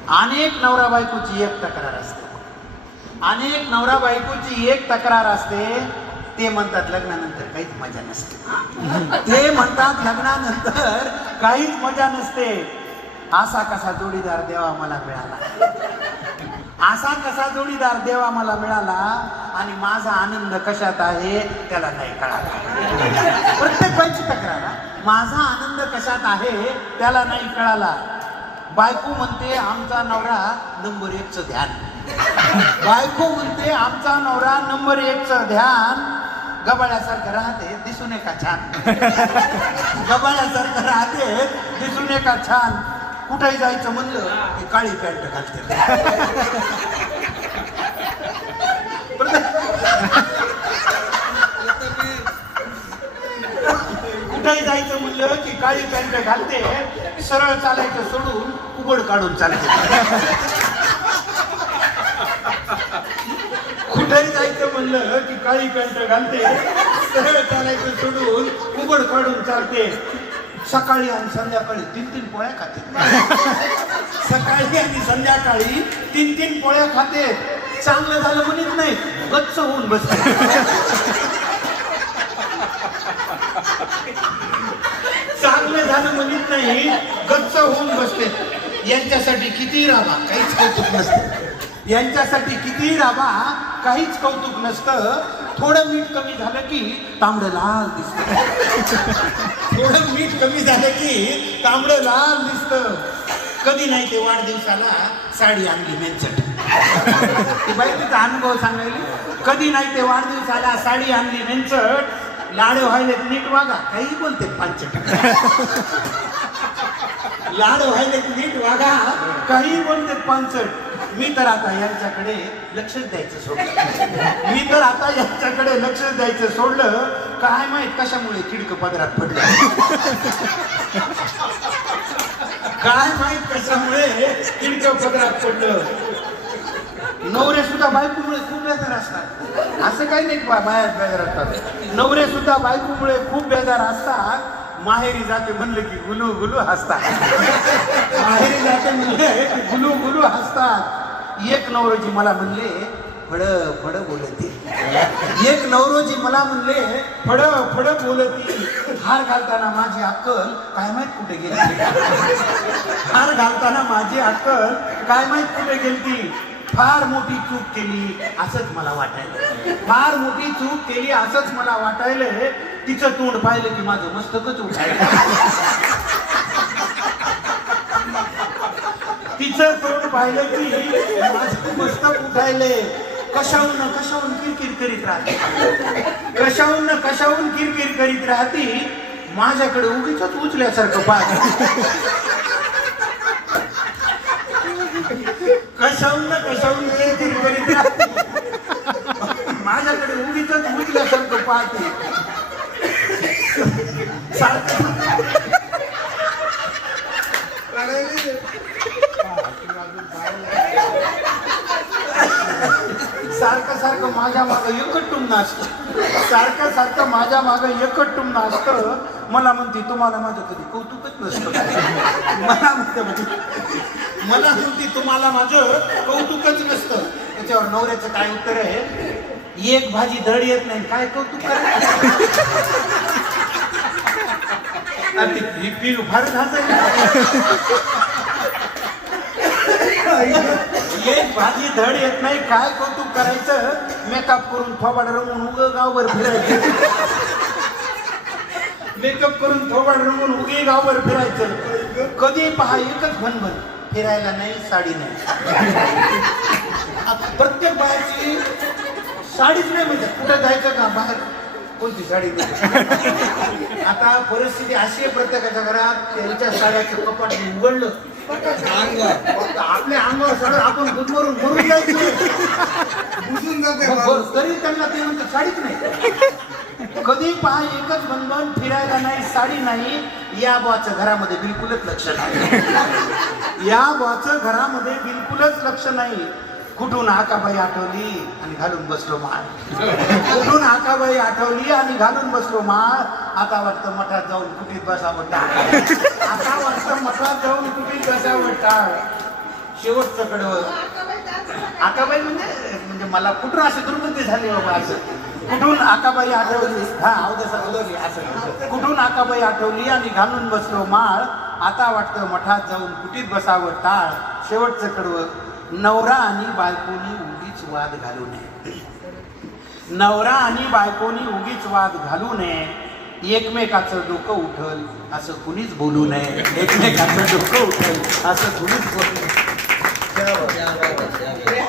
अनेक नवरा बायकोची एक तक्रार असते. अनेक नवरा बायकोची एक तक्रार असते. ते म्हणतात लग्नानंतर काहीच मजा नसते. ते म्हणतात लग्नानंतर काहीच मजा नसते. असा कसा जोडीदार देवा मला मिळाला, असा कसा जोडीदार देवा मला मिळाला आणि माझा आनंद कशात आहे त्याला नाही कळाला. प्रत्येक बाईची तक्रार, माझा आनंद कशात आहे त्याला नाही कळाला. बायको म्हणते आमचा नवरा नंबर 1चं ध्यान. बायको म्हणते आमचा नवरा नंबर 1चं ध्यान. गबाळ्यासारखं राहते दिसून का छान. गबाळ्यासारखं राहते दिसून का छान. कुठेही जायचं म्हणलं की काळी पॅन्ट घालते. कुठेही जायचं म्हणलं की काळी पॅन्ट घालते. सरळ चालायचं सोडून उघड काढून चालते. कुठेही जायचं म्हणलं की काळी पॅन्ट घालते. सरळ चालायचं सोडून उघड काढून चालते. सकाळी आणि संध्याकाळी 3-3 पोळ्या खाते. सकाळी आणि संध्याकाळी 3-3 पोळ्या खाते. चांगलं झालं म्हणत नाही, गच्च होऊन बसते. चांगलं झालं म्हणत नाही, गच्च होऊन बसते. यांच्यासाठी किती राबा काहीच कौतुक नसतं. यांच्यासाठी किती राबा काहीच कौतुक नसतं. थोडं मीठ कमी झालं की तांबडं लाल दिसतं. थोडं मीठ कमी झालं की तांबडं लाल दिसतं. कधी नाही ते वाढदिवसाला साडी आणली मेंचट. ती बाई तिचा अनुभव सांगायली. कधी नाही ते वाढदिवसाला साडी आणली मेंचट. लाडे व्हायले नीट वागा, काही बोलते पांचट. लाड व्हायले नीट वागा, काही बोलते पांचट. मी तर आता यांच्याकडे लक्षच द्यायचं सोडलं. मी तर आता यांच्याकडे लक्षच द्यायचं सोडलं. काय माहित कशामुळे किडक पदरात पडलं. काय माहित कशामुळे किडक पदरात पडलं. नवरे सुद्धा बायकोमुळे खूप बेजार असतात. असं काही नाही बाहेर बेजार असतात. नवरे सुद्धा बायकोमुळे खूप बेजार असतात. माहेरी जाते म्हणलं की गुलू गुलू हसतात. माहेरी जाते म्हणले की गुलू गुलू हसतात. एक नवरोजी मला म्हणले फड फड बोलती. एक नवरोजी मला म्हणले फड फड बोलती. हार घालताना माझी अक्कल काय माहित कुठे गेली. हार घालताना माझी अक्कल काय माहित कुठे गेली. फार मोठी चूक केली असंच मला वाटायलं. फार मोठी चूक केली असंच मला वाटायलं. तिचं तोंड पाहिलं की माझं मस्तकच उठायलं. तिचं तोंड पाहिलं की माझं मस्तक उठायले. कशाहून कशाहून किरकिर करीत राहते. कशाहून किरकिर करीत राहती. माझ्याकडे उगीच उचल्यासारखं पाहत. कशाहून किरकिर करीत राहते. माझ्याकडे उगीच उचल्यासारखं पाहते. सारखं सारखं माझ्या मागं एकटून नाचतं. सारखं सारखं माझ्या मागं एकटून नाचतं. मला म्हणते तुम्हाला माझं कधी कौतुकच नसतं. मला म्हणते तुम्हाला माझं कौतुकच नसतं. त्याच्यावर नवऱ्याचं काय उत्तर आहे. एक भाजी धड येत नाही काय कौतुक करायचं. फार एक भाजी धड येत नाही काय कौतुक करायचं. मेकअप करून थोबाड रंगून उगं गावभर फिरायचं. मेकअप करून थोबाड रंगून उगे गावभर फिरायचं. कधी पहा एकच भनभन, फिरायला नाही साडी नाही. प्रत्येक बायाची साडीच नाही म्हणजे कुठं जायचं का बाहेर कोणती साडी नाही. आता परिस्थिती अशी आहे प्रत्येकाच्या घरात त्यांच्या साड्याचं कपाट उघडलं आपल्या अंगावर सगळं आपण गुदमरून मरून जायचं. तरी त्यांना ते म्हणतात साडीच नाही. कधी पहा एकच बंधन, फिरायला नाही साडी नाही. या बुवाचं घरामध्ये बिलकुलच लक्ष नाही. या बुवाचं घरामध्ये बिलकुलच लक्ष नाही. कुठून हाकाबाई आठवली आणि घालून बसलो माळ. कुठून हाकाबाई आठवली आणि घालून बसलो माळ. आता वाटतं मठात जाऊन कुठीत बसावं टाळ. आता वाटतं मठात जाऊन कुठीत बसावं टाळ. शेवटचं कडवं. आकाबाई म्हणजे मला कुठून असं दुर्गती झाली बाबा असं. कुठून आकाबाई आठवली, हा अवघी असं कुठून आकाबाई आठवली आणि घालून बसलो माळ. आता वाटतं मठात जाऊन कुटीत बसावं टाळ. शेवटचं कडवं. नवरा आणि बायकोनी उगीच वाद घालू नये. नवरा आणि बायकोनी उगीच वाद घालू नये. एकमेकाचं डोकं उठल असं कुणीच बोलू नये. एकमेकाचं डोकं उठल असं कुणीच बोलू नये.